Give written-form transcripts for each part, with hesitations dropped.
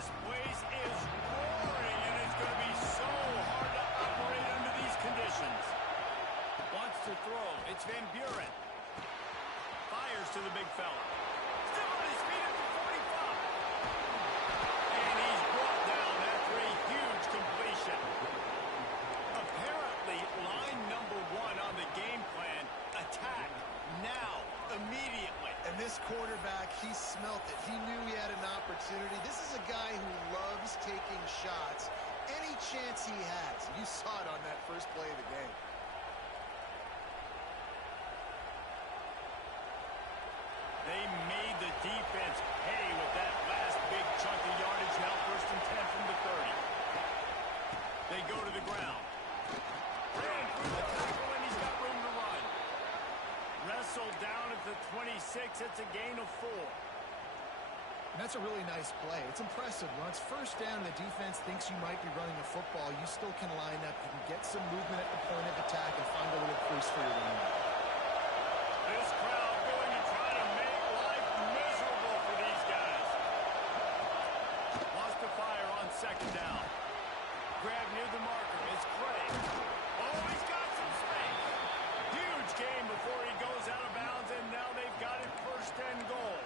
This place is roaring, and it's going to be so hard to operate under these conditions. Wants to throw. It's Van Buren. Fires to the big fella. Still on his feet at the 45. And he's brought down after a huge completion. Apparently, line number one on the game plan, attack now, immediately. And this quarterback, he smelt it. He knew he had an opportunity. This is a guy who loves taking shots any chance he has. You saw it on that first play of the game. They made the defense pay with that last big chunk of yardage. Now 1st and 10 from the 30. They go to the ground. Ran through the tackle, and he's got room to run. Wrestled down at the 26. It's a gain of 4. And that's a really nice play. It's impressive. When it's first down, the defense thinks you might be running the football. You still can line up. You can get some movement at the point of attack and find a little crease for your running. This crowd going to try to make life miserable for these guys. Wants to fire on 2nd down. Grab near the marker. It's Craig. Oh, he's got some space. Huge game before he goes out of bounds, and now they've got it 1st and goal.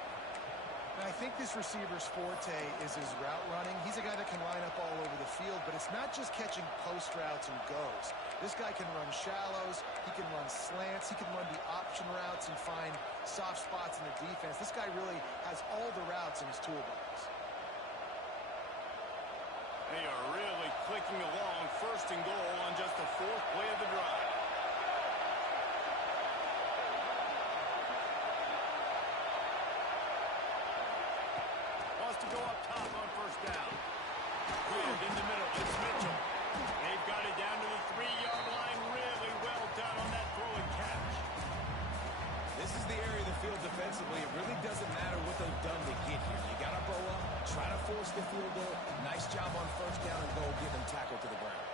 And I think this receiver's forte is his route running. He's a guy that can line up all over the field, but it's not just catching post routes and goes. This guy can run shallows, he can run slants, he can run the option routes and find soft spots in the defense. This guy really has all the routes in his toolbox. They are really clicking along 1st and goal on just the 4th play of the drive. Wants to go up top on 1st down. Good in the middle. It's Mitchell. They've got it down to the 3-yard line. Really well done on that throw and catch. This is the area of the field defensively. It really doesn't matter what they've done to get here. You got to bow up, try to force the field goal. Nice job on 1st down and goal, get them tackled to the ground.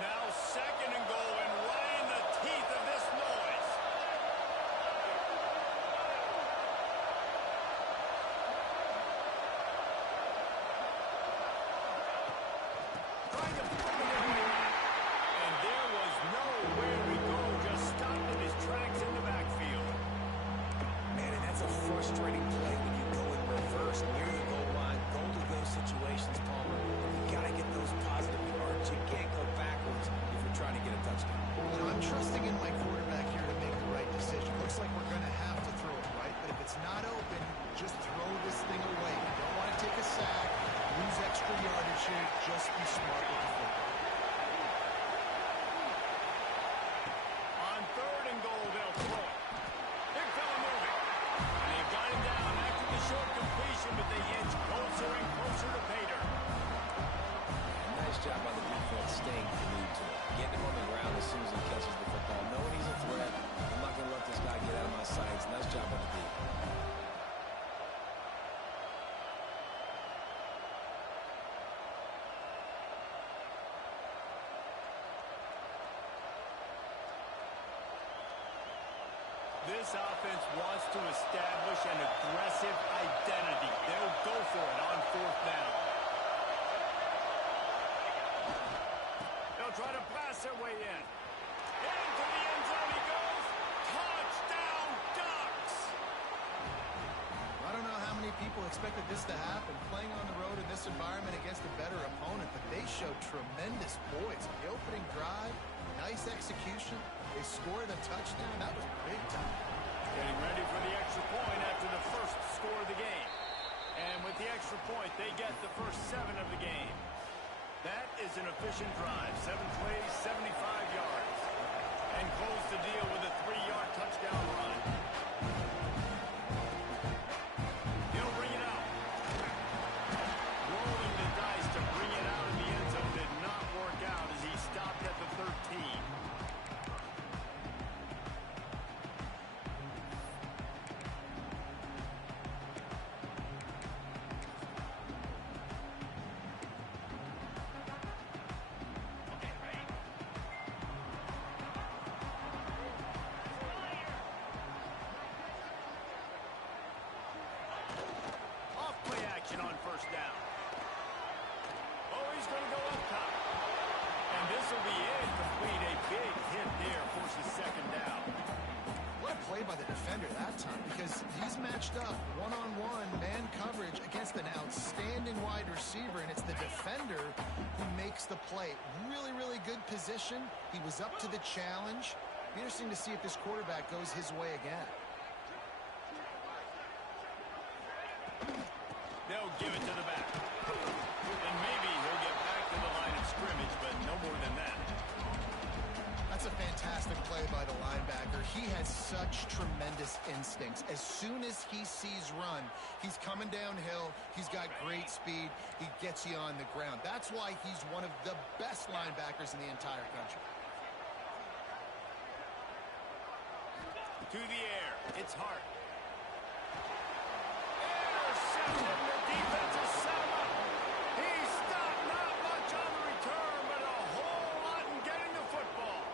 Now 2nd and goal, and right in the teeth of this noise. Trying to put it in here. And there was nowhere to go, just stopped in his tracks in the backfield. Man, and that's a frustrating play when you go in reverse near the goal line. Goal-to-go situations, Palmer. You got to get those positive yards. You can't go backwards if you're trying to get a touchdown. You know, I'm trusting in my quarterback here to make the right decision. Looks like we're going to have to throw it, right? But if it's not open, just throw this thing away. You don't want to take a sack, lose extra yardage here. Just be smart with the football. On 3rd and goal, they'll throw it. Big fella moving. And they've got him down after the short completion, but they inch closer and closer to Pater. Nice job by the defense staying glued to it. Getting him on the ground as soon as he catches the football. Knowing he's a threat, I'm not going to let this guy get out of my sights. Nice job by the defense. This offense wants to establish an aggressive identity. They'll go for it on 4th down. They'll try to blast their way in. Into the end zone he goes. Touchdown, Ducks! I don't know how many people expected this to happen, playing on the road in this environment against a better opponent, but they showed tremendous poise. The opening drive, nice execution. They scored a touchdown. That was big time. Getting ready for the extra point after the first score of the game. And with the extra point, they get the first 7 of the game. That is an efficient drive. 7 plays, 75 yards. And close the deal with a 3-yard touchdown run. He'll bring it out. Rolling the dice to bring it out of the end zone did not work out as he stopped at the 13. matched up one-on-one man coverage against an outstanding wide receiver, and it's the defender who makes the play. Really, really good position. He was up to the challenge. Be interesting to see if this quarterback goes his way again. They'll give it to the back. And maybe he'll get back to the line of scrimmage, but no more than that. That's a fantastic play by the linebacker. He has such tremendous instincts. As soon as he sees run, he's coming downhill. He's got great speed. He gets you on the ground. That's why he's one of the best linebackers in the entire country. To the air. It's Hart. Interception. The defense is set up. He stopped. Not much on the return, but a whole lot in getting the football.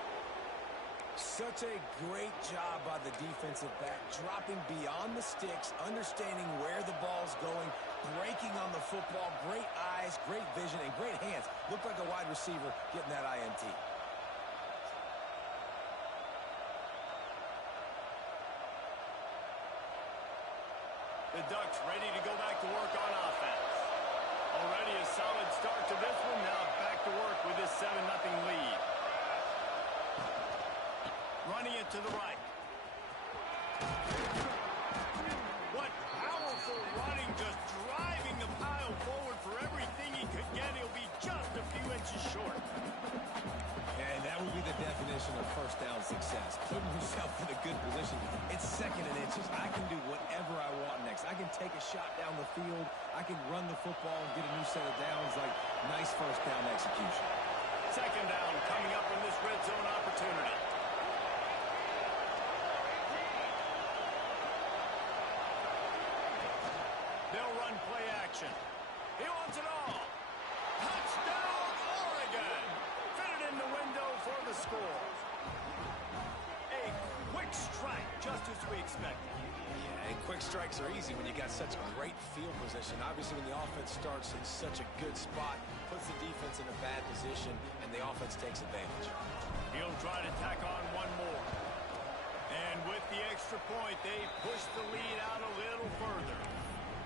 Such a great job by the defensive back, dropping beyond the sticks, understanding where the ball's going, breaking on the football. Great eyes, great vision, and great hands. Looked like a wide receiver getting that INT. The Ducks ready to go back to work on offense. Already a solid start to this one. Now back to work with this 7-0 lead. Running it to the right. What powerful running, just driving the pile forward for everything he could get. He'll be just a few inches short. And that would be the definition of first down success. Putting yourself in a good position. It's second and inches. I can do whatever I want next. I can take a shot down the field. I can run the football and get a new set of downs. Like, nice first down execution. Second down coming up in this red zone opportunity. They'll run play action. He wants it all. Touchdown, Oregon. Fit it in the window for the score. A quick strike, just as we expected. Yeah, and quick strikes are easy when you got such great field position. Obviously, when the offense starts in such a good spot, puts the defense in a bad position, and the offense takes advantage. He'll try to tack on one more. And with the extra point, they push the lead out a little further.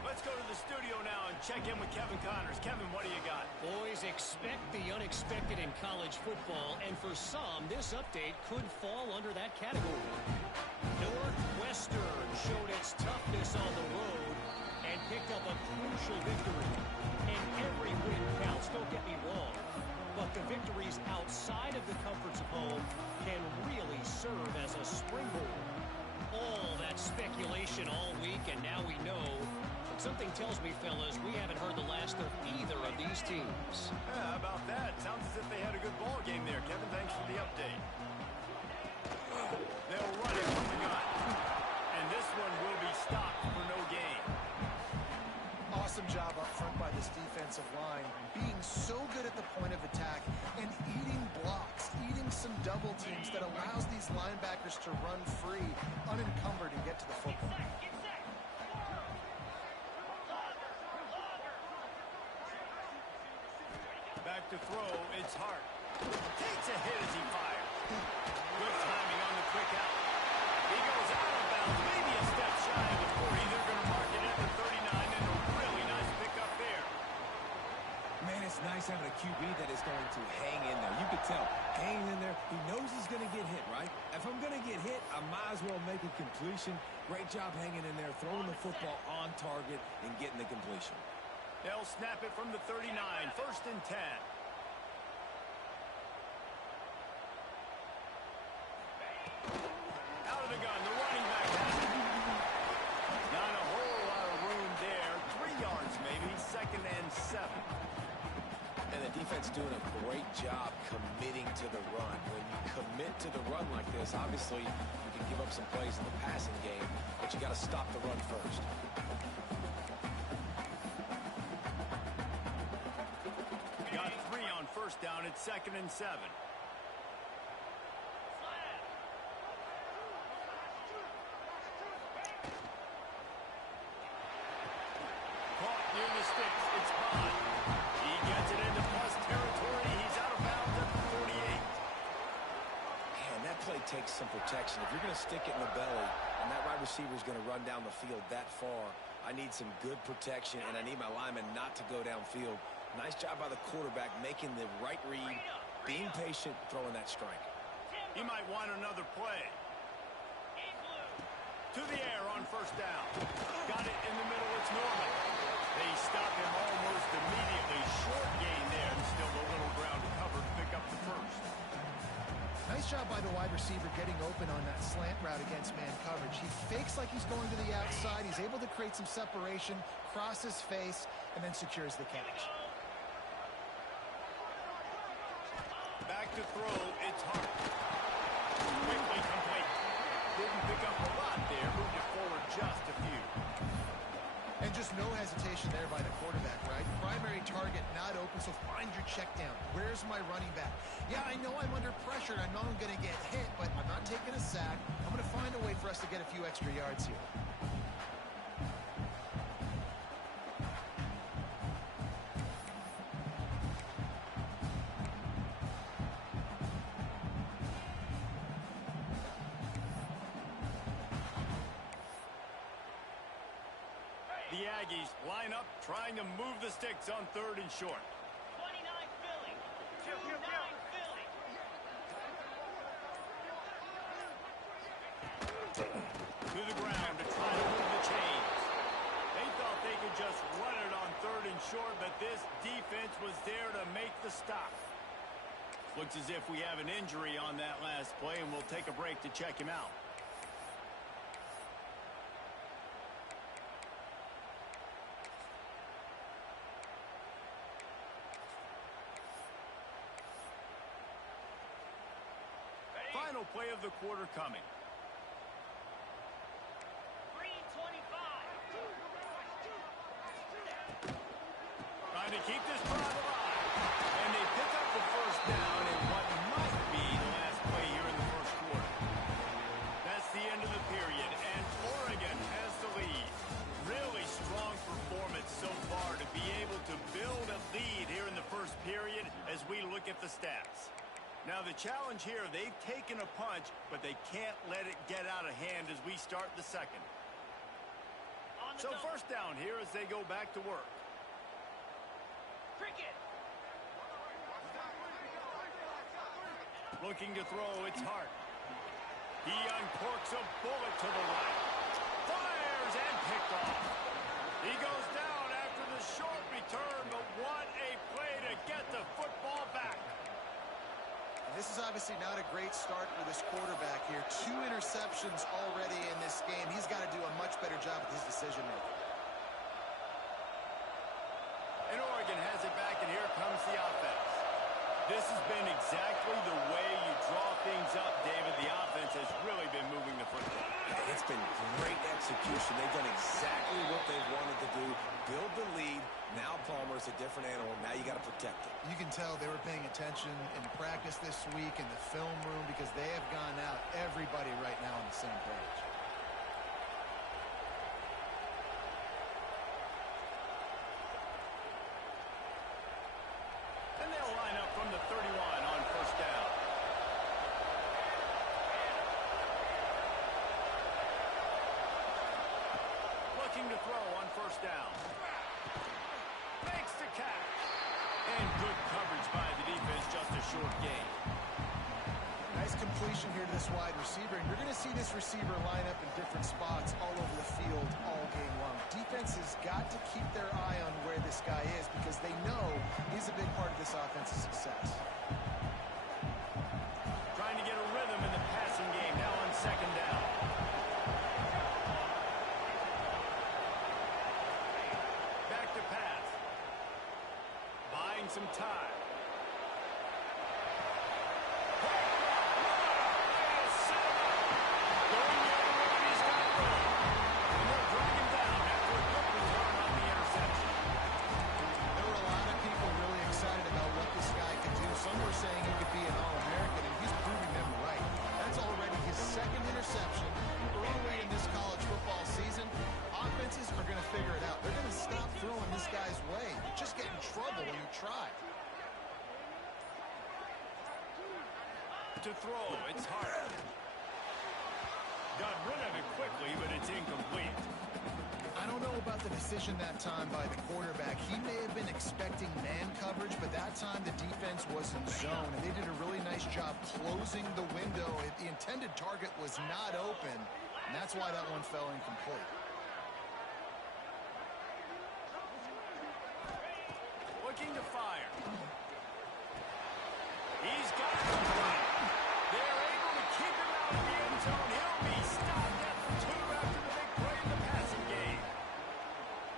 Let's go to the studio now and check in with Kevin Connors. Kevin, what do you got? Boys, expect the unexpected in college football, and for some, this update could fall under that category. Northwestern showed its toughness on the road and picked up a crucial victory. And every win counts, don't get me wrong, but the victories outside of the comforts of home can really serve as a springboard. All that speculation all week, and now we know. Something tells me, fellas, we haven't heard the last of either of these teams. Yeah, how about that? Sounds as if they had a good ball game there. Kevin, thanks for the update. They'll run it from the gun. And this one will be stopped for no gain. Awesome job up front by this defensive line, being so good at the point of attack and eating blocks, eating some double teams that allows these linebackers to run free, unencumbered, and get to the football. Back to throw, it's Hart. Takes a hit as he fires. Good timing on the quick out. He goes out of bounds, maybe a step shy of the 40. They're going to mark it at the 39, and a really nice pickup there. Man, it's nice having a QB that is going to hang in there. You could tell, hanging in there, he knows he's going to get hit, right? If I'm going to get hit, I might as well make a completion. Great job hanging in there, throwing the football on target, and getting the completion. They'll snap it from the 39, 1st and 10. Out of the gun, the running back has it. Not a whole lot of room there. 3 yards maybe, 2nd and 7. And the defense doing a great job committing to the run. When you commit to the run like this, obviously you can give up some plays in the passing game, but you got to stop the run first. Got 3 on 1st down. It's 2nd and 7. Caught near the sticks. It's Bond. He gets it into plus territory. He's out of bounds at the 48. Man, that that play takes some protection. If you're going to stick it in the belly and that wide receiver is going to run down the field that far, I need some good protection, and I need my lineman not to go downfield. Nice job by the quarterback making the right read, being patient, throwing that strike. He might want another play. To the air on first down. Got it in the middle. It's Norman. They stop him almost immediately. Short gain there, and still a little ground to cover to pick up the first. Nice job by the wide receiver getting open on that slant route against man coverage. He fakes like he's going to the outside. He's able to create some separation, cross his face, and then secures the catch. Back to throw. It's Hart. Quickly complete. Didn't pick up a lot there. Moved it forward just a few. And just no hesitation there by the quarterback, right? Primary target not open, so find your check down. Where's my running back? Yeah, I know I'm under pressure, and I know I'm going to get hit, but I'm not taking a sack. I'm going to find a way for us to get a few extra yards here. The Aggies line up, trying to move the sticks on 3rd and short. 29 Philly. 29 Philly. To the ground to try to move the chains. They thought they could just run it on 3rd and short, but this defense was there to make the stop. Looks as if we have an injury on that last play, and we'll take a break to check him out. Final play of the quarter coming. 3:25. Trying to keep this drive alive. And they pick up the first down in what might be the last play here in the first quarter. That's the end of the period, and Oregon has the lead. Really strong performance so far to be able to build a lead here in the first period as we look at the stats. Now the challenge here, they've taken a punch, but they can't let it get out of hand as we start the second. So first down here as they go back to work. Cricket. Looking to throw, it's Hart. He uncorks a bullet to the right. Fires and picked off. He goes down after the short return, but what a play to get the football back. This is obviously not a great start for this quarterback here. 2 interceptions already in this game. He's got to do a much better job with his decision-making. And Oregon has it back, and here comes the offense. This has been exactly the way you draw things up, David. The offense has really been moving the football. It's been great execution. They've done exactly what they wanted to do. Build the lead. Now Palmer's a different animal. Now you got to protect it. You can tell they were paying attention in practice this week in the film room because they have gone out, everybody right now on the same page. And they'll line up from the 31 on first down. Looking to throw on first down. Makes the catch. And good coverage by the defense, just a short gain. Nice completion here to this wide receiver, and you're going to see this receiver line up in different spots all over the field all game long. Defense has got to keep their eye on where this guy is because they know he's a big part of this offense's success. Trying to get a rhythm in the passing game now on second down. Back to pass. Buying some time. Figure it out. They're going to stop throwing this guy's way. You just get in trouble when you try. to throw. It's hard. Got rid of it quickly, but it's incomplete. I don't know about the decision that time by the quarterback. He may have been expecting man coverage, but that time the defense was in zone, and they did a really nice job closing the window. The intended target was not open, and that's why that one fell incomplete. Looking to fire. He's got it right. They're able to keep him out of the end zone. He'll be stopped at the 2 after the big play in the passing game.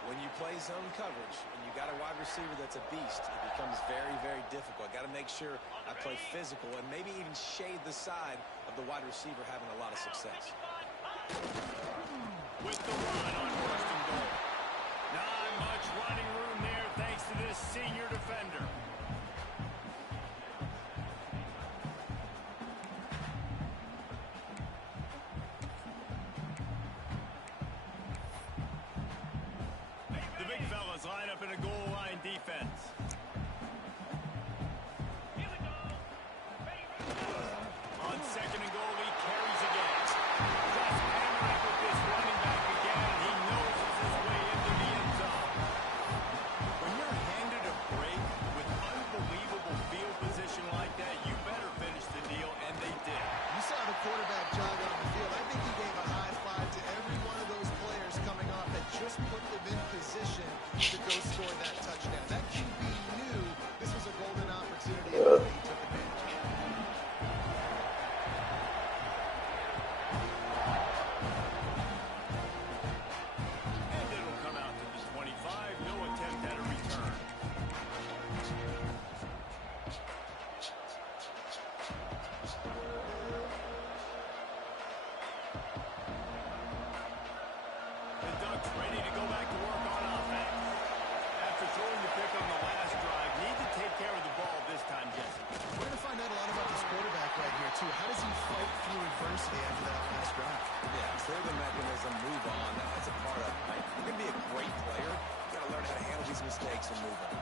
When you play zone coverage and you got a wide receiver that's a beast, it becomes very, very difficult. I got to make sure I play physical and maybe even shade the side of the wide receiver having a lot of success. With the run on first and goal. Not much running room there thanks to this senior defender. The big fellas line up in a goal line defense. On second and goal, he carries again. Just hammering with this running back again, and he knows it's his way into the end zone. When you're handed a break with unbelievable field position like that, you better finish the deal, and they did. You saw the quarterback jog on the field. I think he gave a high five to every one of those players coming off that just put them in position to go score that touchdown. That QB knew this was a golden opportunity, and he took advantage of it. And it'll come out to the 25. No attempt at a return. The Ducks ready to go back to work on offense. After throwing the pick on the last drive, need to take care of the ball this time, Jesse. We're going to find out a lot about this quarterback right here, too. How does he fight through adversity after that last drive? Yeah, clear the mechanism, move on. That's a part of it. You're going to be a great player. You got to learn how to handle these mistakes and move on.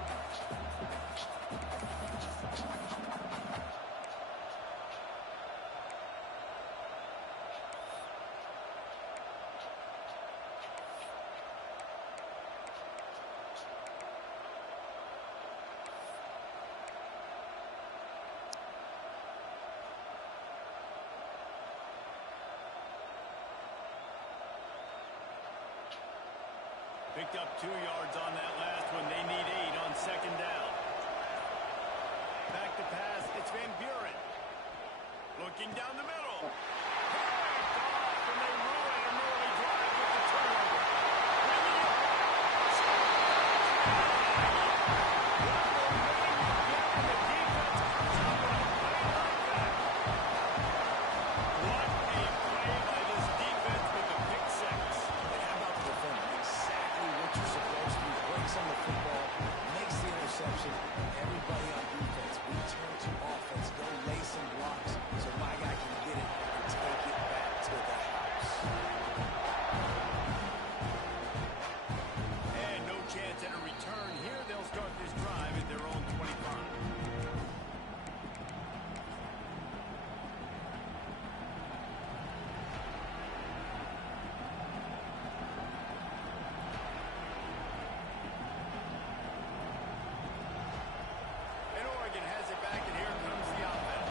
Picked up 2 yards on that last one. They need 8 on second down. Back to pass. It's Van Buren. Looking down the middle. Picked off, and they ruin an early drive with the turnover. Bringing it back. The defense comes up with a play like that. What a play by this defense with the pick six. And how about the performance? Exactly what you're supposed to do. Breaks on the football, makes the interception. Everybody on defense, we turn to offense, go lay some blocks so my guy can get it and take it back to the house. And no chance at a return here. They'll start this drive at their own 25. And Oregon has it back, and here comes the offense.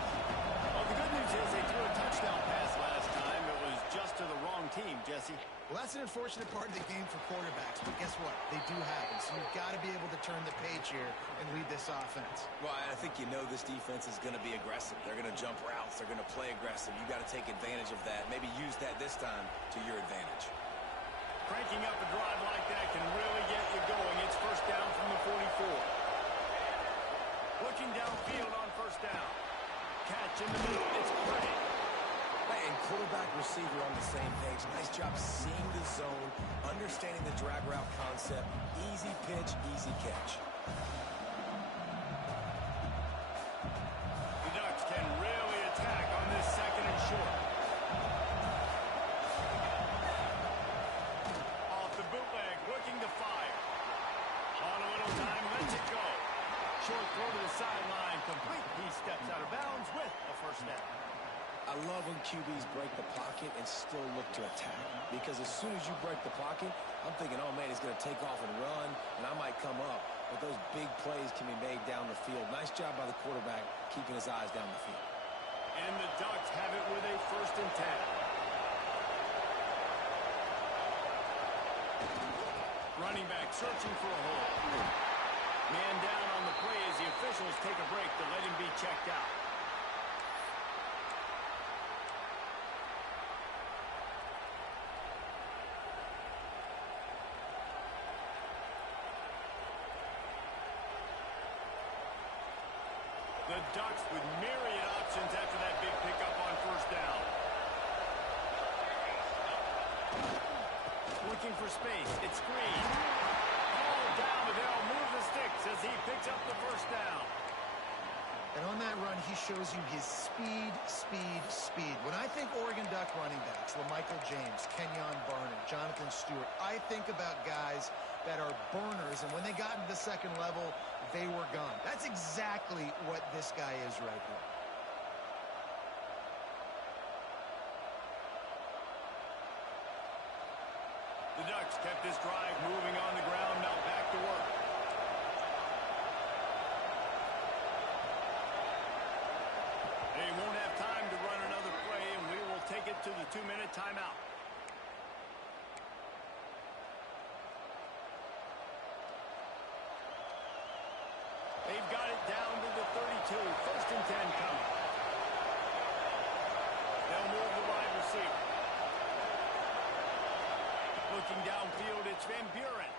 Well, the good news is they threw a touchdown pass last time. It was just to the wrong team, Jesse. Well, that's an unfortunate part of the game for quarterbacks, but guess what? They do happen, so you've got to be able to turn the page here and lead this offense. Well, I think you know this defense is going to be aggressive. They're going to jump routes. They're going to play aggressive. You got to take advantage of that. Maybe use that this time to your advantage. Cranking up a drive like that can really get you going. It's first down from the 44. Looking downfield on first down. Catch in the middle. It's Gray. And quarterback receiver on the same page. Nice job seeing the zone, understanding the drag route concept. Easy pitch, easy catch. The Ducks can really attack on this second and short. Off the bootleg, looking to fire. On a little time, lets it go. Short throw to the sideline, complete. He steps out of bounds with a first down. I love when QBs break the pocket and still look to attack. Because as soon as you break the pocket, I'm thinking, oh, man, he's going to take off and run, and I might come up. But those big plays can be made down the field. Nice job by the quarterback keeping his eyes down the field. And the Ducks have it with a 1st and 10. Running back searching for a hole. Man down on the play as the officials take a break to let him be checked out. The Ducks with myriad options after that big pickup on 1st down. Looking for space. It's Green. All down, but they'll move the sticks as he picks up the 1st down. And on that run, he shows you his speed, speed, speed. When I think Oregon Duck running backs, LaMichael James, Kenyon Barner, Jonathan Stewart, I think about guys that are burners, and when they got into the 2nd level, they were gone. That's exactly what this guy is right here. The Ducks kept this drive moving on the ground, now back to work. They won't have time to run another play, and we will take it to the 2-minute timeout. They've got it down to the 32. 1st and 10 coming. They'll move the wide receiver. Looking downfield, it's Van Buren.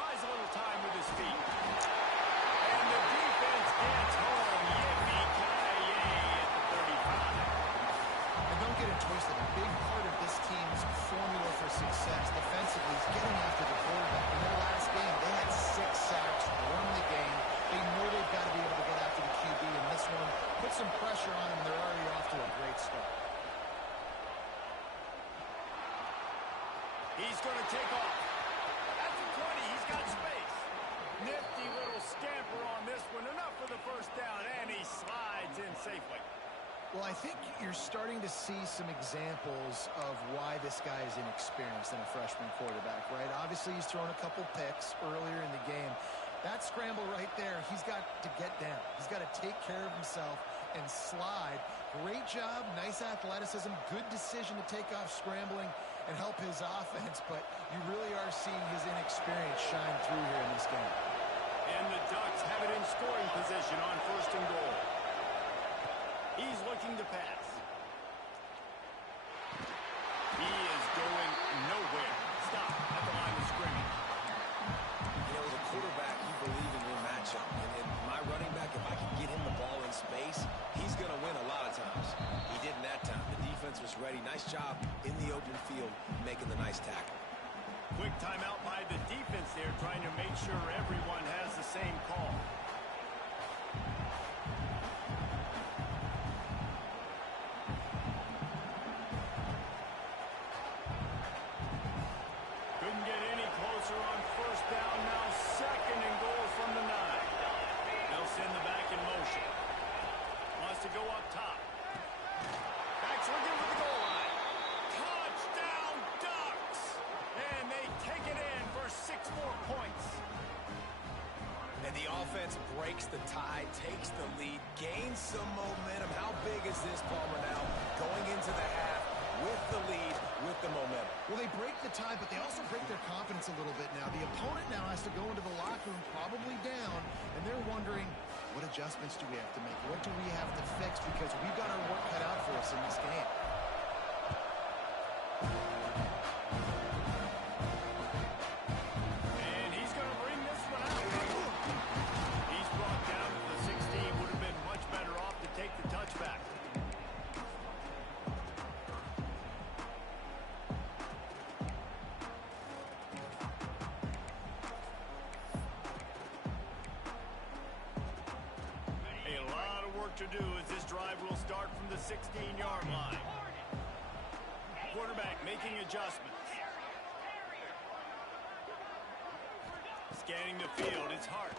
Buys a little time with his feet. And the defense gets home. Yippee-ki-yay at the 35. And don't get it twisted. A big part of this team's formula for success defensively is getting after the quarterback. In their last game, they had 6 sacks, won the game. They know they've got to be able to get after the QB, and this one put some pressure on them. They're already off to a great start. He's going to take off. At the 20, he's got space. Nifty little scamper on this one. Enough for the 1st down, and he slides in safely. Well, I think you're starting to see some examples of why this guy is inexperienced in a freshman quarterback, right? Obviously, he's thrown a couple picks earlier in the game. That scramble right there, he's got to get down. He's got to take care of himself and slide. Great job, nice athleticism, good decision to take off scrambling and help his offense, but you really are seeing his inexperience shine through here in this game. And the Ducks have it in scoring position on 1st and goal. He's looking to pass. He is going nowhere. Stop at the line of scrimmage. You know, as a quarterback, you believe in your matchup. And in my running back, if I can get him the ball in space, he's going to win a lot of times. He didn't that time. The defense was ready. Nice job in the open field making the nice tackle. Quick timeout by the defense there, trying to make sure everyone has the same call. Couldn't get any closer on 1st down. Now 2nd and goal from the 9. They'll send the back in motion. Wants to go up top. Back's looking for the goal line. Touchdown, Ducks! And they take it in for 6 more points. And the offense breaks the tie, takes the lead, gains some momentum. How big is this, Palmer, now? Going into the half with the lead, with the momentum. Well, they break the tie, but they also break their confidence a little bit now. The opponent now has to go into the locker room probably down, and they're wondering, what adjustments do we have to make? What do we have to fix? Because we've got our work cut out for us in this game. And he's going to bring this one out. He's brought down to the 16. Would have been much better off to take the touchback. A lot of work to do as this drive will start from the 16-yard line. Quarterback making adjustments. Scanning the field, it's Hart.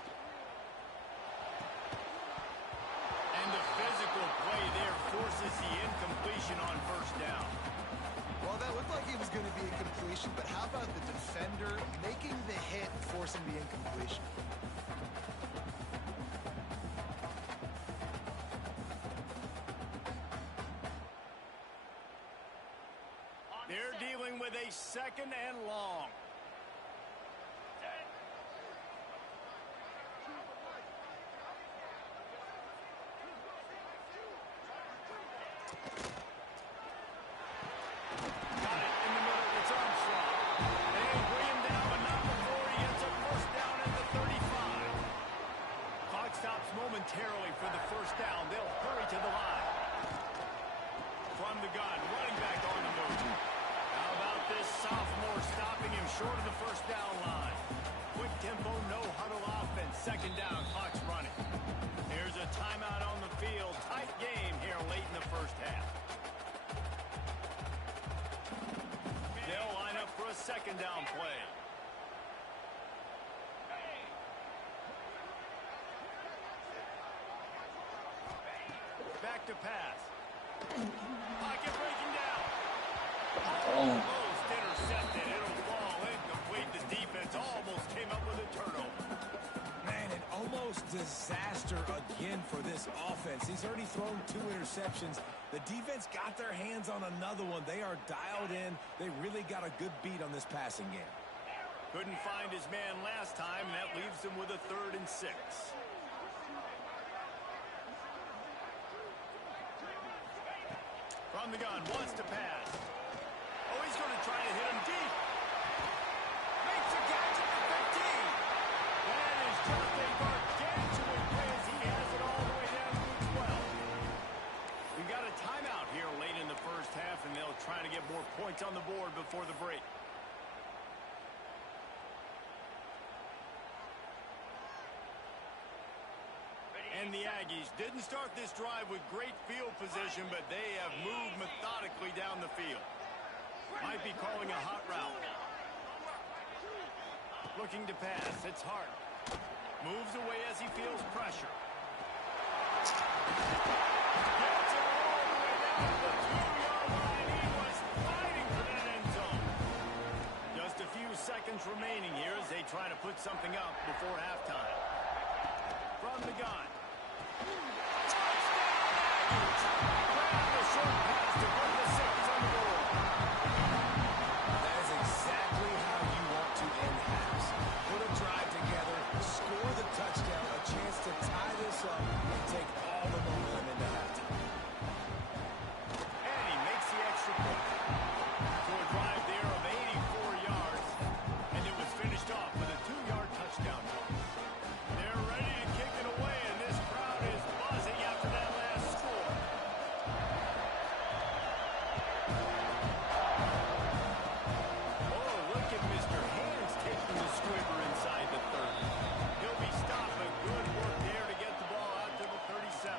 And the physical play there forces the incompletion on first down. Well, that looked like it was going to be a completion, but how about the defender making the hit and forcing the incompletion? They're dealing with a second and long. Momentarily for the first down. They'll hurry to the line. From the gun, running back on the move. How about this sophomore stopping him short of the first down line? Quick tempo, no huddle offense. Second down, clock's running. Here's a timeout on the field. Tight game here late in the first half. They'll line up for a second down play. Back to pass. Pocket breaking down. Almost intercepted. It'll fall incomplete. The defense almost came up with a turnover. Man, an almost disaster again for this offense. He's already thrown 2 interceptions. The defense got their hands on another one. They are dialed in. They really got a good beat on this passing game. Couldn't find his man last time, and that leaves him with a 3rd and 6. From the gun, wants to pass. Oh, he's going to try to hit him deep. Makes a catch at the 15. That is just a gargantuan play as he has it all the way down to the 12. We've got a timeout here late in the first half, and they'll try to get more points on the board before the break. And the Aggies didn't start this drive with great field position, but they have moved methodically down the field. Might be calling a hot route. Looking to pass. It's Hart. Moves away as he feels pressure. Gets it all the way down to the 2-yard line. He was fighting for that end zone. Just a few seconds remaining here as they try to put something up before halftime. From the gun. That is exactly how you want to end halves. Put a drive together, score the touchdown, a chance to tie this up, and take all the momentum into halftime. And he makes the extra point. So a drive there of 84 yards, and it was finished off with a 2-yard touchdown. They're ready to kick it away, and this crowd is buzzing after that last score. Oh, look at Mr. Hands taking the squibber inside the 30. He'll be stopped, but good work there to get the ball out to the 37.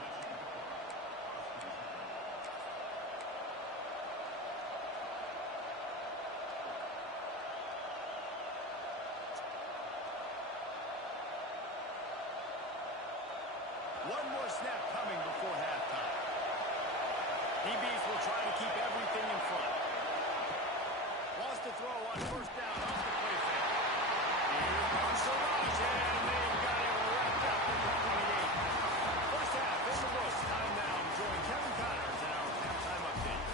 One more snap coming before halftime. DBs will try to keep everything in front. Wants to throw on first down off the play fake. Here comes Siraj, and they've got him wrapped up at the 28. First half in the books. Time now to join Kevin Connors in our halftime update.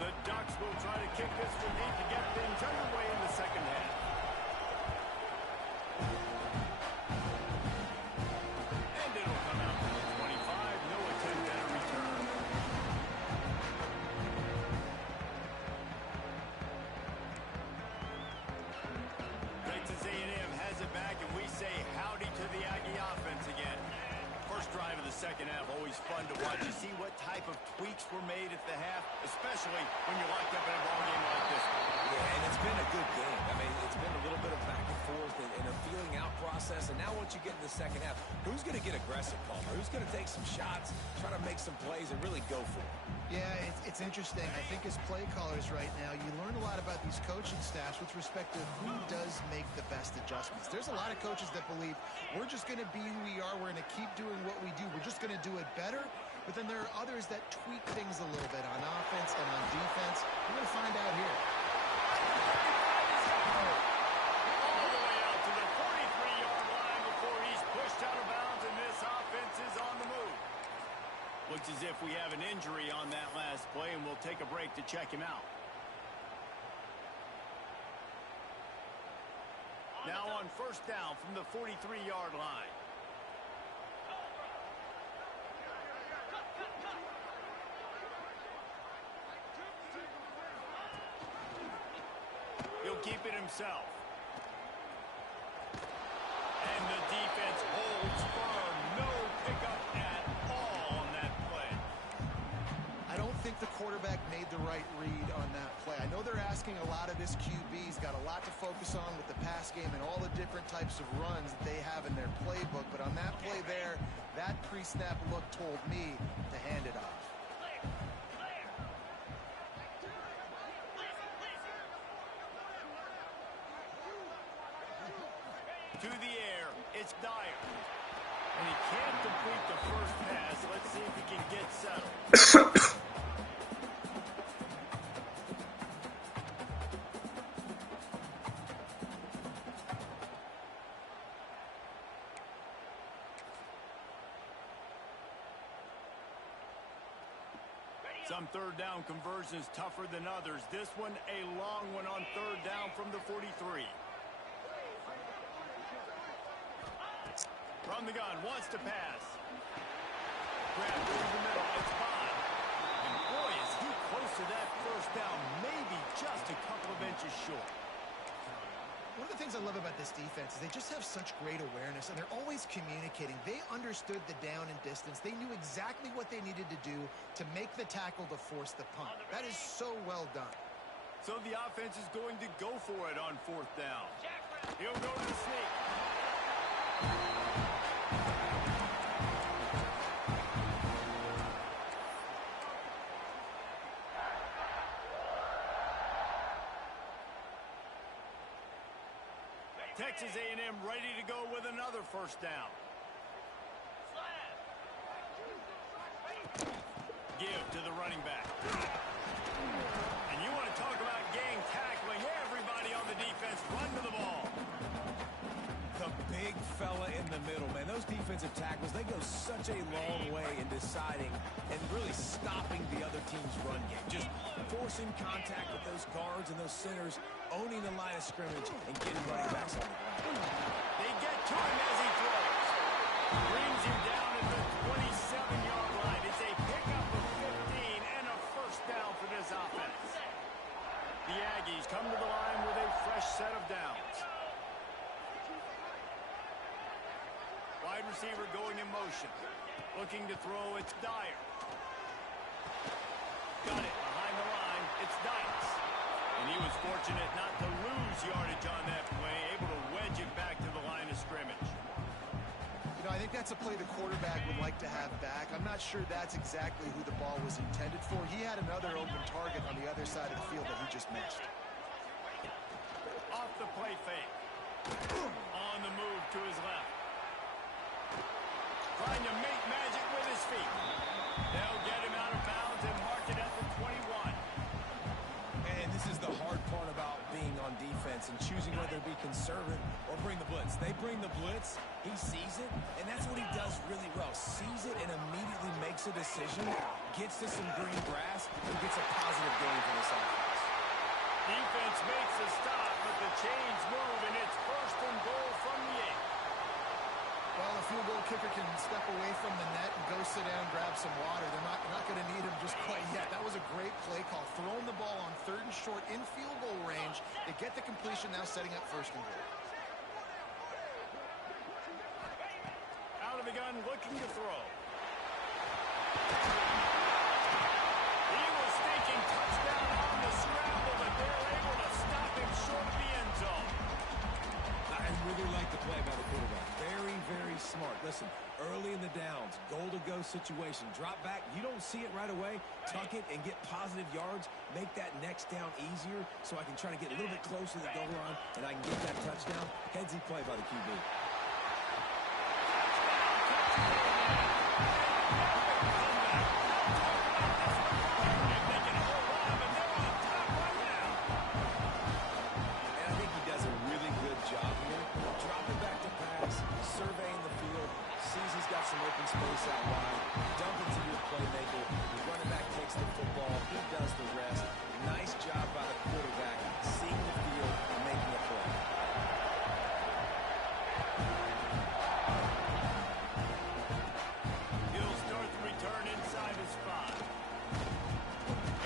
The Ducks will try to kick this one deep to get things underway in the second half. And it'll come out to the 25. No attempt at a return. Texas A&M has it back, and we say howdy to the Aggie offense again. First drive of the second half, always fun to watch. You see what type of tweaks were made at the half, especially when you're locked up in a ball game like this one. Yeah, and it's been a good game. I mean, it's been a little bit of back and forth and a feeling out process. And now once you get in the second half, who's going to get aggressive, Palmer? Who's going to take some shots, try to make some plays, and really go for it? Yeah, it's interesting. I think as play callers right now, you learn a lot about these coaching staffs with respect to who does make the best adjustments. There's a lot of coaches that believe we're just going to be who we are. We're going to keep doing what we do. We're just going to do it better. But then there are others that tweak things a little bit on offense and on defense. We're going to find out here. All the way out to the 43-yard line before he's pushed out of bounds, and this offense is on the move. Looks as if we have an injury on that last play, and we'll take a break to check him out. Now on first down from the 43-yard line. He'll keep it himself. And the defense holds firm. No pickup at all on that play. I don't think the quarterback made the right read on that play. I know they're asking a lot of this QB. He's got a lot to focus on with the pass game and all the different types of runs that they have in their playbook. But on that play there, that pre-snap look told me to hand it off. To the air, it's Dyer. And he can't complete the first pass. Let's see if he can get settled. Some third down conversions tougher than others. This one, a long one on third down from the 43. From the gun, wants to pass. Grab through the middle, it's Bond. And boy, is he close to that first down, maybe just a couple of inches short. One of the things I love about this defense is they just have such great awareness, and they're always communicating. They understood the down and distance. They knew exactly what they needed to do to make the tackle to force the punt. That is so well done. So the offense is going to go for it on fourth down. He'll go to the sneak. Texas A&M ready to go with another first down. Give to the running back. And you want to talk about gang tackling. Everybody on the defense run to the ball. The big fella in the middle, man. Those defensive tackles, they go such a long way in deciding and really stopping the other team's run game. Just forcing contact with those guards and those centers, owning the line of scrimmage, and getting running backs on the ground. They get to him as he throws. Brings him down at the 27-yard line. It's a pickup of 15 and a first down for this offense. The Aggies come to the line with a fresh set of downs. Wide receiver going in motion. Looking to throw, it's Dyer. Got it behind the line, it's Dykes. And he was fortunate not to lose yardage on that play, able to wedge it back to the line of scrimmage. You know, I think that's a play the quarterback would like to have back. I'm not sure that's exactly who the ball was intended for. He had another open target on the other side of the field that he just missed. Off the play fake. On the move to his left. Trying to make magic with his feet. They'll get him out of bounds and mark it at the 21. And this is the hard part about being on defense and choosing whether to be conservative or bring the blitz. They bring the blitz, he sees it, and that's what he does really well. Sees it and immediately makes a decision, gets to some green grass, and gets a positive gain for this offense. Defense makes a stop, but the chains move, and it's first and goal from the 8. Well, a field goal kicker can step away from the net and go sit down, grab some water. They're not going to need him just quite yet. That was a great play call. Throwing the ball on third and short in field goal range. They get the completion, now setting up first and goal. Out of the gun, looking to throw. He was thinking touchdown on the scramble, but they're able to stop him short of the end zone. I really like the play by the quarterback. Very, very smart. listen, early in the downs, goal-to-go situation, drop back. You don't see it right away. Tuck it and get positive yards. Make that next down easier so I can try to get a little bit closer to the goal line and I can get that touchdown. Headsy play by the QB. Some open space out wide. Dump it to your playmaker. The running back takes the football. He does the rest. Nice job by the quarterback, seeing the field and making a play. He'll start the return inside his 5.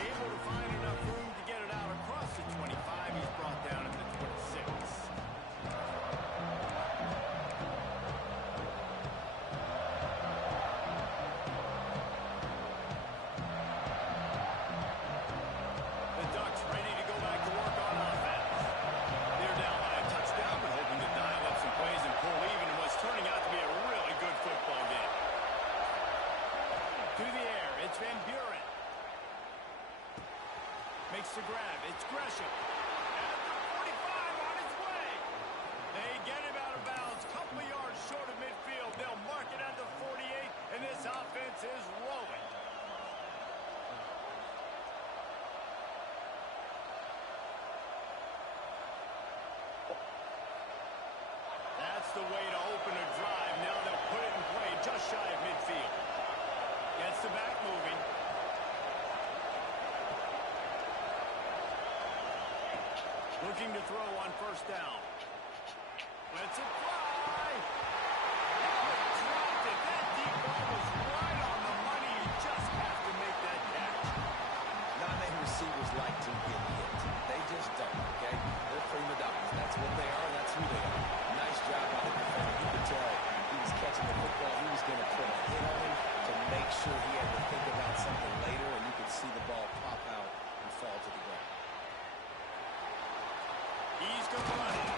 Able to find enough room to get it out across the 25. He's brought down at the 26. Van Buren makes the grab. It's Gresham. At the 45 on his way. They get him out of bounds. Couple of yards short of midfield. They'll mark it at the 48, and this offense is rolling. That's the way to open a drive. Now they'll put it in play just shy of midfield. Gets the back moving. Looking to throw on first down. Lets it fly. Oh, dropped it. That deep ball was right on the money. You just have to make that catch. Not many receivers like to get hit. They just don't, okay? They're prima donnas. That's what they are. That's who they are. Nice job by the defender. You could tell he was catching the football. He was going to put a hit on him to make sure he had to think about something later, and you could see the ball pop out and fall to the ground. He's going to run it.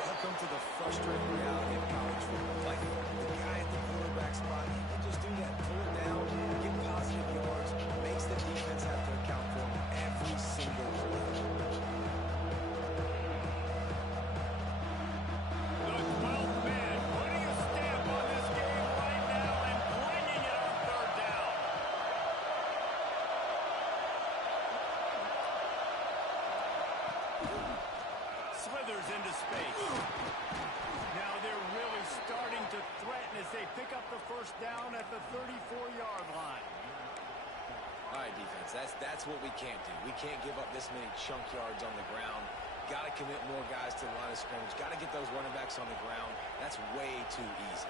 Welcome to the frustrating reality of college football. Like the guy at the quarterback spot, he can just do that. Pull it down, get positive yards, makes the defense have to account for him every single play. The 12th man putting a stamp on this game right now and bringing it on third down. Slithers into space. Now they're really starting to threaten as they pick up the first down at the 34-yard line. All right, defense, that's what we can't do. We can't give up this many chunk yards on the ground. Got to commit more guys to the line of scrimmage. Got to get those running backs on the ground. That's way too easy.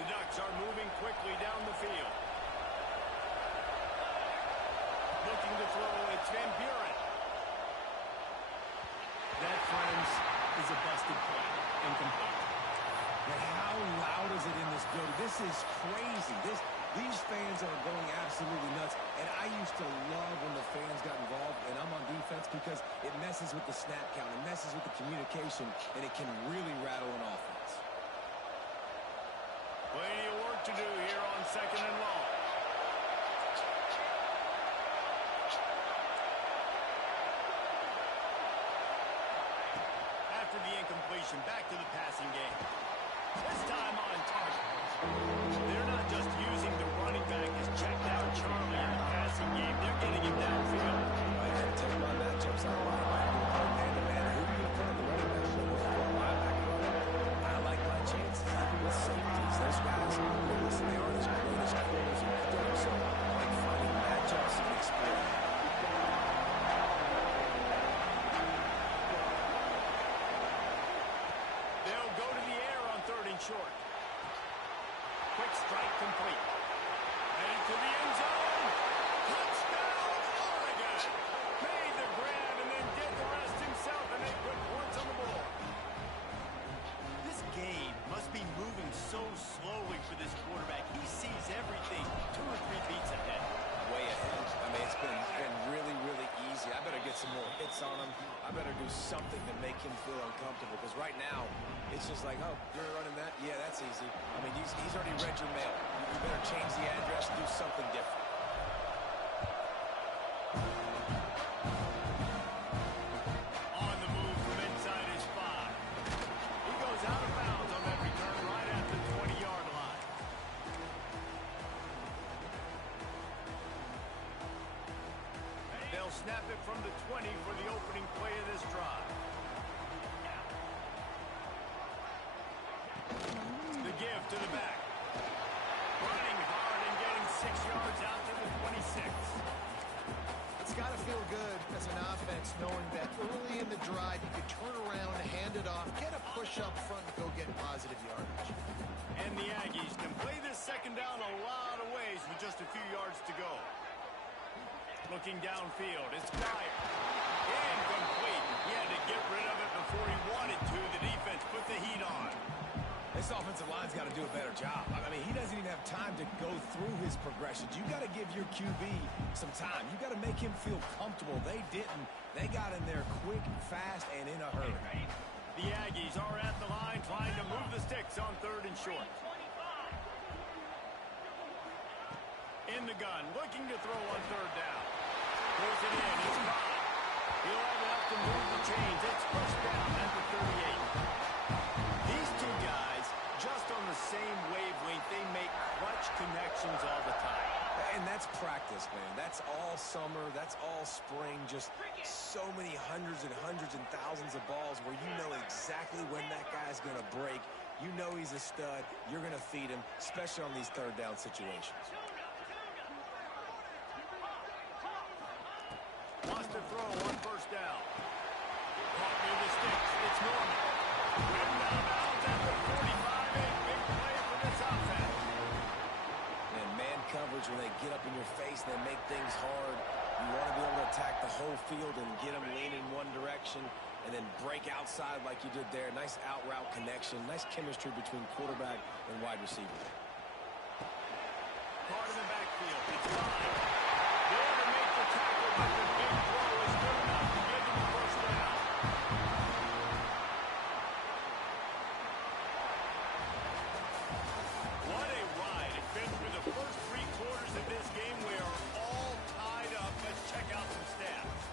The Ducks are moving quickly down the field. Looking to throw, it's Van Buren. That, friends, is a busted play. Incomplete. But how loud is it in this building? This is crazy. These fans are going absolutely nuts. And I used to love when the fans got involved, and I'm on defense because it messes with the snap count. It messes with the communication, and it can really rattle an offense. Plenty of work to do here on second and long. After the incompletion, back to the passing game. This time on target. They're not just using the running back as checked out Charlie in the passing game. They're getting him downfield. I had to take my matchups out. Man-to-man, who do you put on the running back? I like my chances. Even with safeties, those guys, listen, they aren't as great as corners and corners, so I like finding matchups and exploring. They'll go to the air on third and short. Quick strike complete. Headed to the end zone. Touchdown, Oregon. Made the grab and then did the rest himself, and they put points on the board. This game must be moving so slowly for this quarterback. He sees everything 2 or 3 beats ahead. Way ahead. I mean, it's been really, really easy. I better get some more little hits on him. I better do something to make him feel uncomfortable, because right now, it's just like, oh, you're running that? Yeah, that's easy. I mean, he's already read your mail. You better change the address and do something different. On the move from inside his 5. He goes out of bounds on that return right at the 20-yard line. They'll snap it from the 20 for the opening play of this drive. The give to the back. Running hard and getting 6 yards out to the 26. It's got to feel good as an offense knowing that early in the drive you could turn around, hand it off, get a push up front, and go get positive yardage. And the Aggies can play this second down a lot of ways with just a few yards to go. Looking downfield, it's Dyer. Incomplete. He had to get rid of it before he wanted to. The defense put the heat on. This offensive line's got to do a better job. I mean, he doesn't even have time to go through his progressions. You got to give your QB some time. You got to make him feel comfortable. They didn't. They got in there quick, fast, and in a hurry. The Aggies are at the line trying to move the sticks on 3rd and short. In the gun, looking to throw on 3rd down. Throws it in, it's caught. He'll have enough to move the chains. It's pushed down at the 38. These two guys, just on the same wavelength, they make clutch connections all the time. And that's practice, man. That's all summer. That's all spring. Just so many hundreds and thousands of balls where you know exactly when that guy's going to break. You know he's a stud. You're going to feed him, especially on these 3rd down situations. Wants to throw on 1st down. Caught near the sticks. It's Norman. Ridden out of bounds at the 45. A big play for this offense. And man coverage, when they get up in your face, they make things hard. You want to be able to attack the whole field and get them leaning one direction and then break outside like you did there. Nice out route connection. Nice chemistry between quarterback and wide receiver. Part of the backfield. It's fine. There to make the tackle, but the big throw is good enough to give him the 1st down. What a ride. It's been through the first 3 quarters of this game. We are all tied up. Let's check out some stats.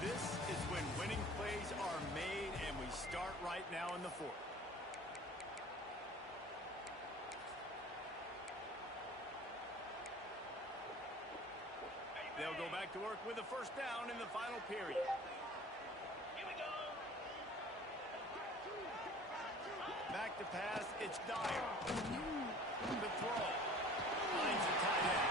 This is when winning plays are made, and we start right now in the 4th. They'll go back to work with a 1st down in the final period. Here we go. Back to pass. It's Dyer. The throw. Finds a tight end.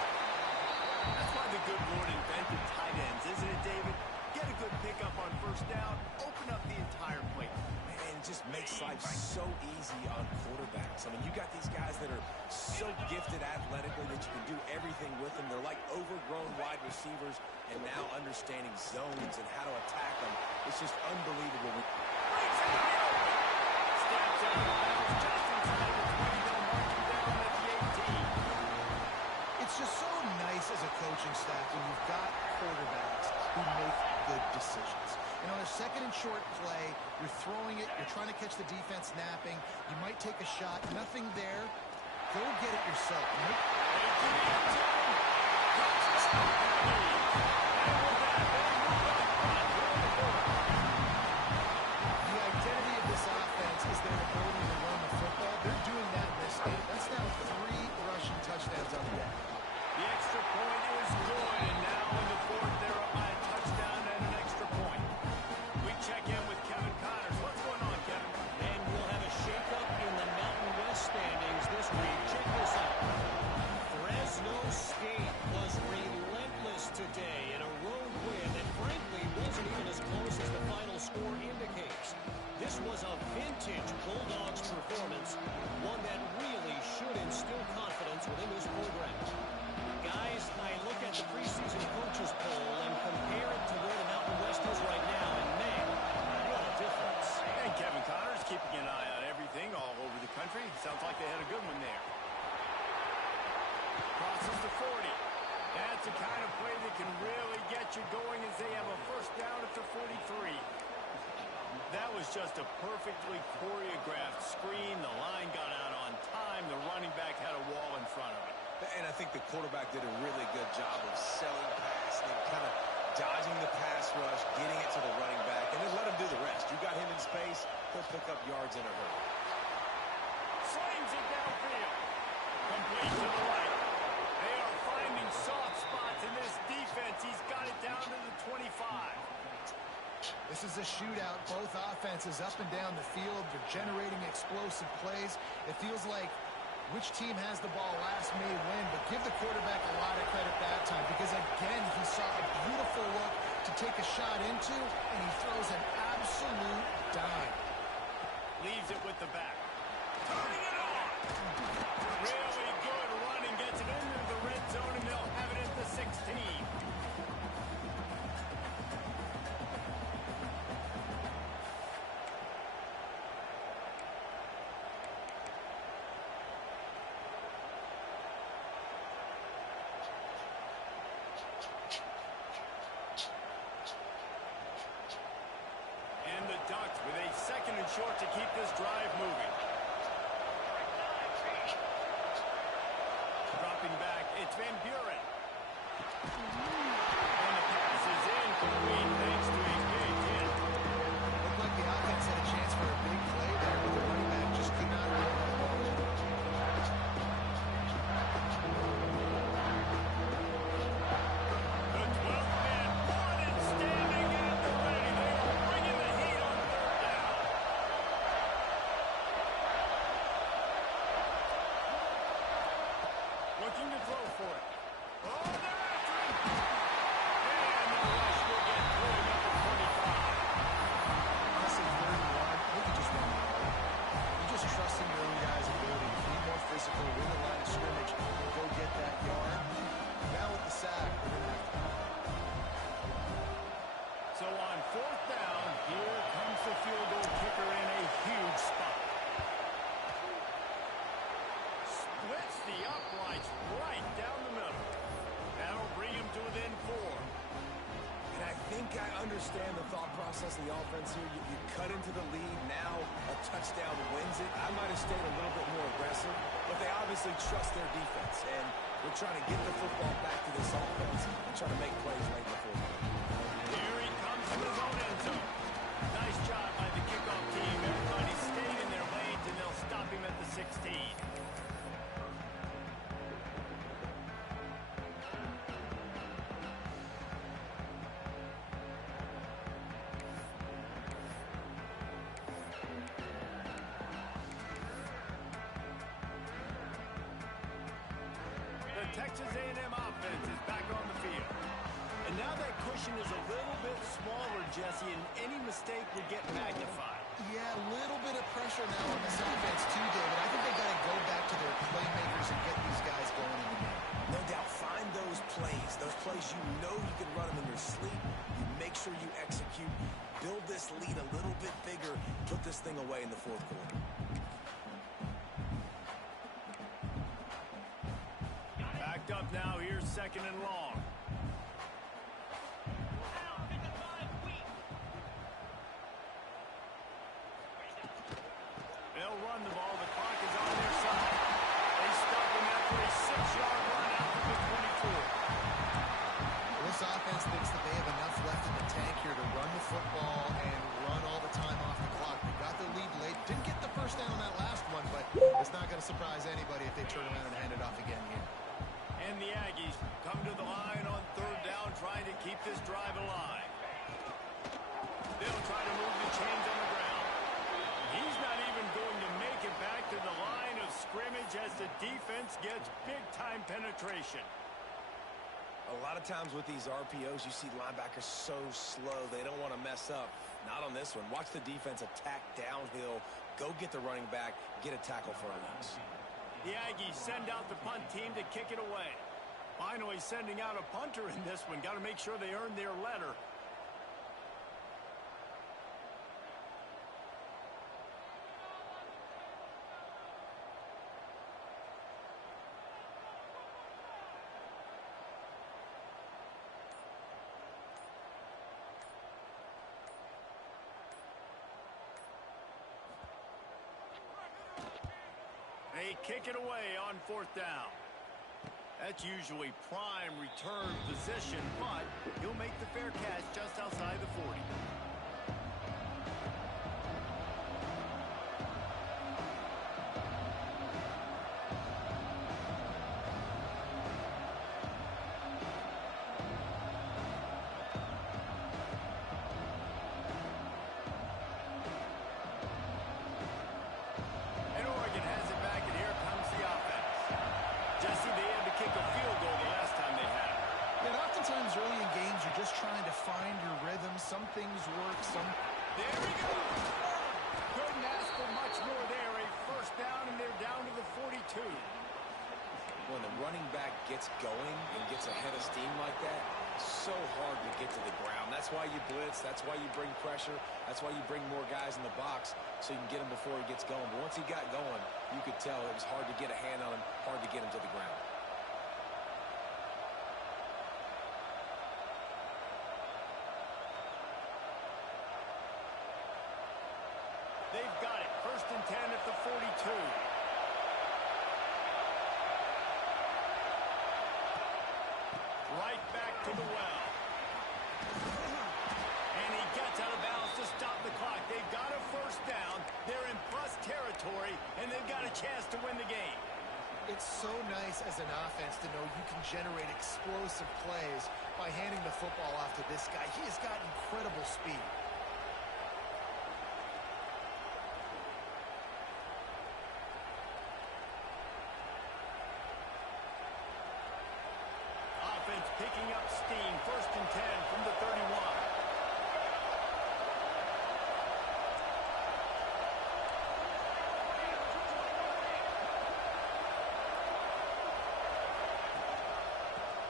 That's why the good Lord invented tight ends, isn't it, David? Get a good pickup on 1st down. Open up the entire plate. Man, it just makes life so easy on quarterbacks. I mean, you got these guys that are so gifted athletically that you can do everything with them. They're like overgrown wide receivers, and now understanding zones and how to attack them. It's just unbelievable. Steps out of bounds just inside the 20. They'll mark him down at the 18. It's just so nice as a coaching staff when you've got quarterbacks who make good decisions. And on a 2nd and short play, you're throwing it, you're trying to catch the defense napping, you might take a shot, nothing there, go get it yourself. The identity of this offense is their ability to run the football. They're doing that in this game. That's now 3 rushing touchdowns on the day. The extra point is good, and now in the 4th, they're up by a touchdown and an extra point. We check in with Kevin Connors. What's going on, Kevin? And we'll have a shakeup in the Mountain West standings this week. Check this out. Fresno State was relentless today in That's the kind of play that can really get you going as they have a first down at the 43. That was just a perfectly choreographed screen. The line got out on time. The running back had a wall in front of it. And I think the quarterback did a really good job of selling pass and kind of dodging the pass rush, getting it to the running back, and then let him do the rest. You got him in space, he'll pick up yards in a hurry. Slings it downfield. Complete to the right. They are finding soft spots in this defense. He's got it down to the 25. This is a shootout. Both offenses up and down the field. They're generating explosive plays. It feels like which team has the ball last may win, but give the quarterback a lot of credit that time because, again, he saw a beautiful look to take a shot into, and he throws an absolute dime. Leaves it with the back. Turning it on. Really good running. Gets it into the red zone, and they'll have it at the 16. And the Ducks with a second and short to keep this drive moving. Dropping back, it's Van Buren. And the pass is incomplete thanks to a big hit. Looked like the offense had a chance for a big play there, but the running back just could not run the ball. The 12th man, more than standing at the ready. They are bringing the heat on third down. Looking to throw for it. Oh, they're after him. And the rush will get going up at 25. Honestly, third and one, I think you just run the ball. You just trust in your own guy's ability to be more physical, win the line of scrimmage, and go get that yard. Now with the sack, we're going to have to. So on fourth down, here comes the field goal kicker in a huge spot. Splits the uprights right down the middle. That'll bring him to within 4. And I think I understand the thought process of the offense here. You cut into the lead. Now a touchdown wins it. I might have stayed a little bit more aggressive, but they obviously trust their defense. And we're trying to get the football back to this offense and try to make plays late in the fourth quarter. Here he comes to his own end zone. Nice job by the kickoff team. Everybody stayed in their lanes, and they'll stop him at the 16. The Texas A&M offense is back on the field. And now that cushion is a little bit smaller, Jesse, and any mistake would get magnified. Yeah, a little bit of pressure now on this offense too, David. I think they got to go back to their playmakers and get these guys going in the game. No doubt, find those plays you know you can run them in your sleep. You make sure you execute, build this lead a little bit bigger, put this thing away in the fourth quarter. Backed up now, here's second and long. They'll run the ball, the clock is on their side. They stop him after a 6-yard run out to the 24. Well, this offense thinks that they have enough left in the tank here to run the football and run all the time off the clock. They got the lead late. Didn't get the first down on that last one, but it's not going to surprise anybody if they turn around and hand it off again here. And the Aggies come to the line on third down, trying to keep this drive alive. They'll try to move the chains on the ground. He's not even going to make it back to the line of scrimmage as the defense gets big-time penetration. A lot of times with these RPOs, you see linebackers so slow, they don't want to mess up. Not on this one. Watch the defense attack downhill, go get the running back, get a tackle for a loss. The Aggies send out the punt team to kick it away. Finally sending out a punter in this one. Got to make sure they earn their letter. they kick it away on 4th down. That's usually prime return position, but he'll make the fair catch just outside the 40. Some things work, some... There we go! Couldn't ask for much more there. A 1st down, and they're down to the 42. When the running back gets going and gets ahead of steam like that, it's so hard to get to the ground. That's why you blitz. That's why you bring pressure. That's why you bring more guys in the box so you can get him before he gets going. But once he got going, you could tell it was hard to get a hand on him, hard to get him to the ground. They've got it. 1st and 10 at the 42. Right back to the well. And he gets out of bounds to stop the clock. They've got a 1st down. They're in plus territory, and they've got a chance to win the game. It's so nice as an offense to know you can generate explosive plays by handing the football off to this guy. He has got incredible speed. Picking up steam, 1st and 10 from the 31.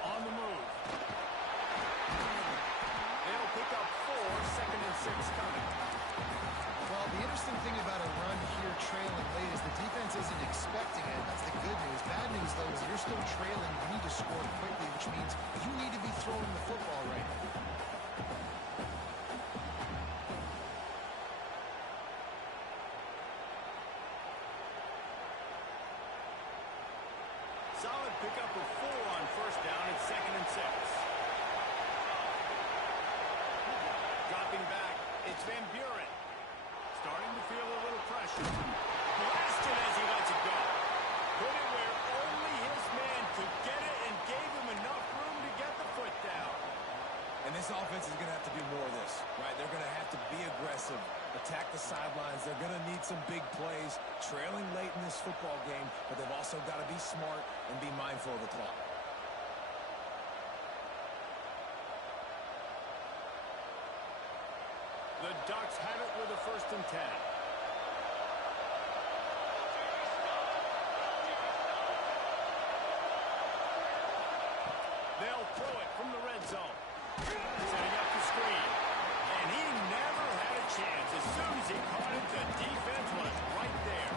On the move. They'll pick up 4, 2nd and 6 coming. Well, the interesting thing about a run here trailing late is the defense isn't expecting it. That's the good news. Bad news, though, is you're still trailing. You need to score quickly, which means you need to be throwing the football right now. Solid pickup of 4 on 1st down and 2nd and 6. Dropping back, it's Van Buren. Starting to feel a little pressure. Blasted as he lets it go. Put it where only his man could get it and gave him enough room to get the foot down. And this offense is going to have to do more of this, right? They're going to have to be aggressive, attack the sidelines. They're going to need some big plays, trailing late in this football game, but they've also got to be smart and be mindful of the clock. The Ducks have it with a 1st and 10. They'll throw it from the red zone. Setting up the screen. And he never had a chance. As soon as he caught it, the defense was right there.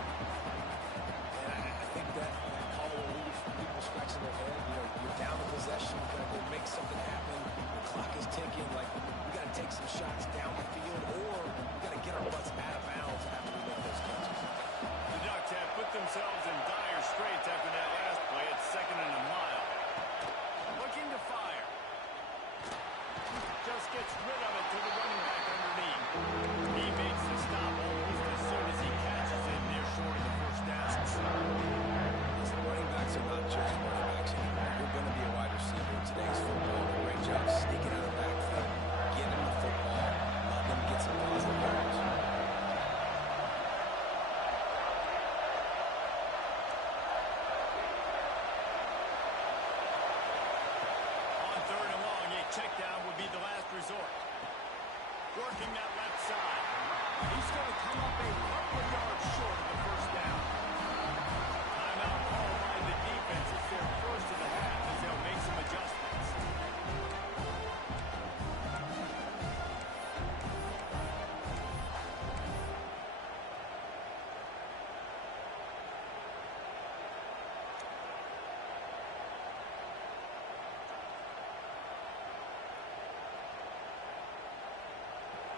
And I think that call will leave people scratching their head. You know, you're down the possession. You've got to go make something happen. The clock is ticking. Like, we got to take some shots down the field, or we got to get our butts out of bounds after we make those catches. The Ducks have put themselves in dire straits after that last play. It's 2nd and a mile. Looking to fire. Just gets rid of it to the running back underneath. He makes the stop almost as soon as he catches it near short of the 1st down. Listen, running backs are not just running backs anymore. You're going to be a wide receiver in today's football. A great job sneaking out of the backfield, getting them the football, letting them get some positive yards. On 3rd and long, a check down would be the last resort. Working that left side. He's going to come up a couple of yards short of the 1st down. Timeout called by the defense. It's their 1st of the half as they'll make some adjustments.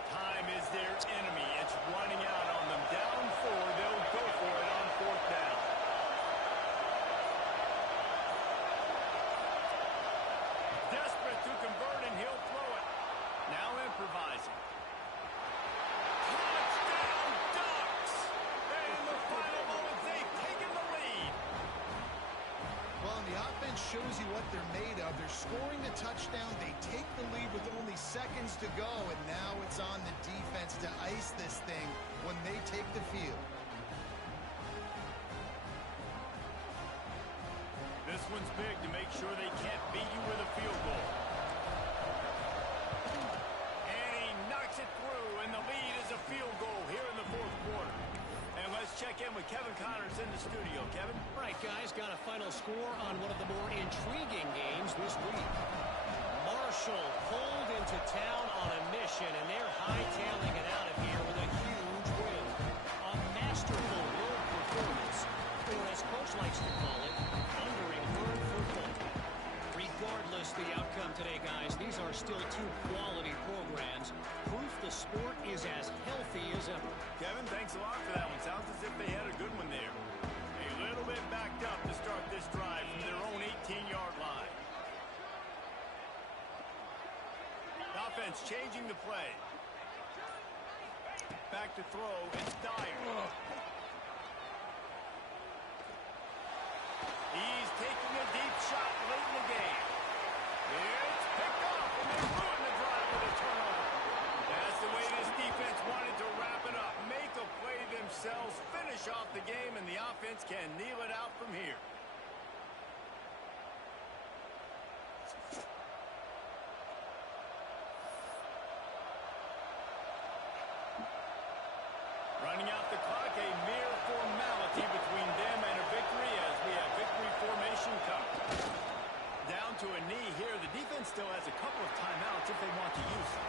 Time is their enemy. It's running out on them. Down 4, they'll go for it on 4th down. shows you what they're made of. They're scoring the touchdown. They take the lead with only seconds to go, and now it's on the defense to ice this thing when they take the field. This one's big to make sure they can't beat you with a field goal. And he knocks it through, and the lead is a field goal here in the fourth quarter. And let's check in with Kevin Connors in the studio. Kevin? Right, guys, got a final score on one of the more intriguing games this week. Marshall pulled into town on a mission, and they're hightailing it out of here with a huge win. A masterful road performance, or as Coach likes to call it, thundering herd football. Regardless the outcome today, guys, these are still two quality programs. Proof the sport is as healthy as ever. Kevin, thanks a lot for that one. Sounds as if they had a good one there. A little bit backed up to start this drive from their own 18-yard line. Offense changing the play. Back to throw. It's Dyer. He's taking a deep shot late in the game. It's picked off, and they ruin the drive with a turnover. That's the way this defense wanted to wrap it up. Make a play themselves, finish off the game, and the offense can kneel it out from here. Running out the clock, a mere formality between them and a victory as we have victory formation coming. Down to a knee here. The defense still has a couple of timeouts if they want to use them.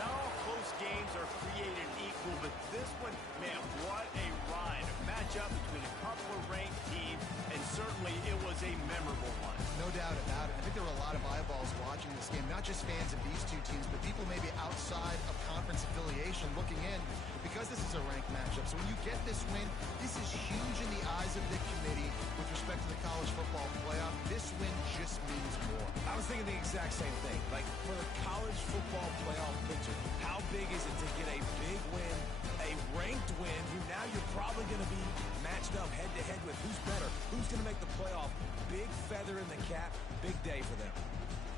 Not all close games are created equal, but this one, man, what a ride. A matchup between a couple of ranked teams, and certainly it was a memorable one. No doubt about it. I think there were a lot of eyeballs watching this game, not just fans of these two teams, but people maybe outside of conference affiliation looking in because this is a ranked matchup. So when you get this win, this is huge in the eyes of the committee with respect to the college football playoff. This win just means more. I was thinking the exact same thing. Like, for the college football playoff picture, how big is it to get a big win, a ranked win, who now you're probably going to be matched up head-to-head with who's better, who's going to make the playoff. Big feather in the cap, big day for them.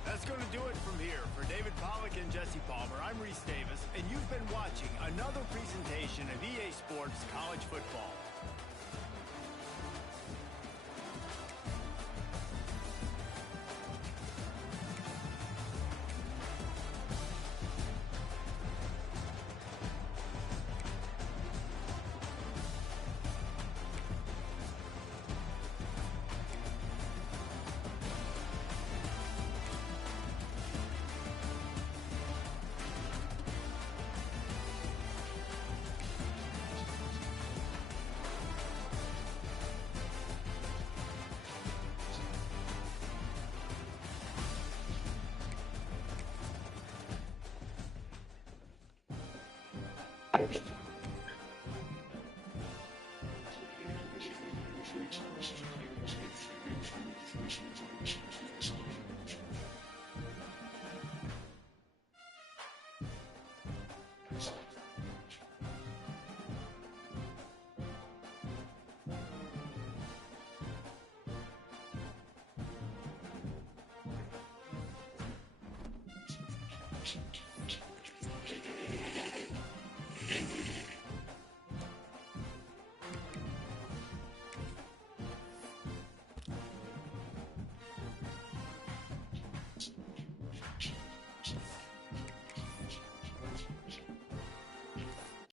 That's going to do it from here. For David Pollack and Jesse Palmer, I'm Reese Davis, and you've been watching another presentation of EA Sports College Football. Thank you.